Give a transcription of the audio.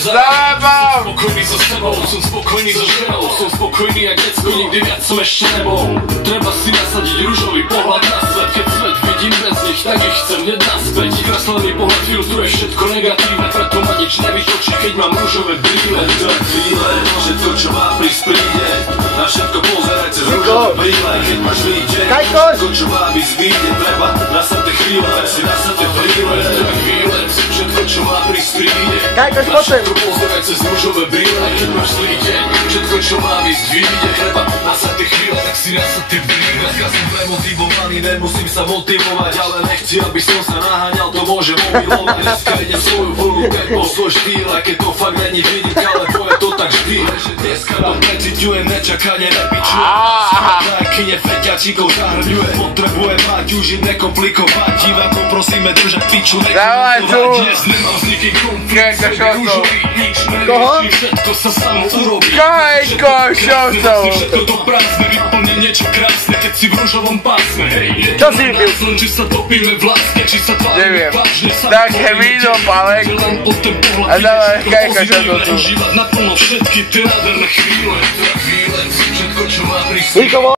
Zlebam! Spokojný so sebou, som spokojný so ženou, som spokojný jak decko, nikdy viac som ešte nebol. Treba si nasadiť ružový pohľad na svet, keď svet vidím bez nich, tak ich chcem hneď naspäť. Kreslený pohľad filtruje všetko negatívne, preto ma nič nevytočí, keď mám ružové brýle. Chvíle, všetko čo má prísť príde, na všetko pozeraj cez ružové brýle. Keď máš výdeň, všetko čo má byť výjde, treba nasadne chvíle, tak si nasadne brýle. Všetko čo má prísť príde, na všetko pozeraj cez ružové brýle. Keď máš zlý deň, všetko čo má ísť vyjde, treba nasadne chvíle, tak si nasadne brýle. Ja som premotivovaný, nemusím sa motivovať, ale nechci, aby som sa naháňal, to môžem omilovať. Dneska idem svoju vlnu, keď po svoj štýl, a keď to fakt není výnimka, ale bude to tak vždy. Že dneska to preciťujem, nečakanie nepičujem. Kine feťačíkov zahrňuje, potrebujem mať už im nekomplikovať. Divákov prosíme držať piču, nekomentovať. Dnes nemám s nikým konflikt, rúžový, nič nerieši, všetko sa samo urobí. Všetko to prázdne, vyplní niečo krásne, keď si v rúžovom pásme. Čo si vypil? Či sa topíme vlastne, či sa tvárime vážne. Také víno, Palek. A dávaj kajka, čo to tu. Užívať naplno všetky tie nádherné chvíle. Všetko čo má prísť.